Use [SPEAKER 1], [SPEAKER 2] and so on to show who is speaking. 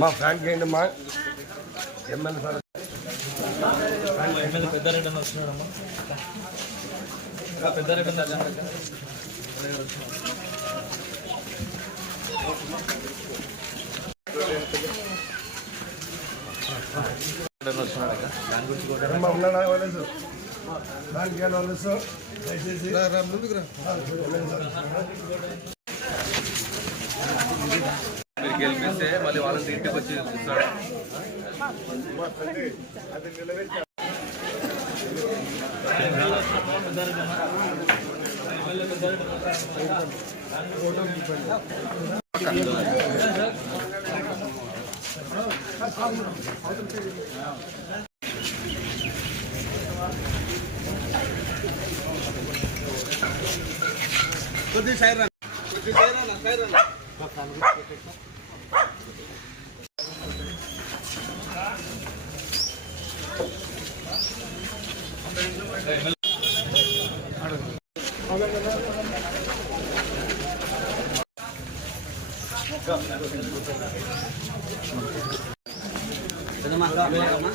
[SPEAKER 1] మా ఫ్యాన్ చేయండి మా? MLA sir.
[SPEAKER 2] ఎమ్మెల్యే పెద్దారెడ్డి అని వస్తున్నాడమ్మా పెద్దారెడ్డి గెలిపిస్తే మళ్ళీ వాళ్ళని ఇంటికి వచ్చి చూస్తాడు కొద్ది సైడ్ రా కొద్ది సైడ్ రా side Ito naman, ito naman.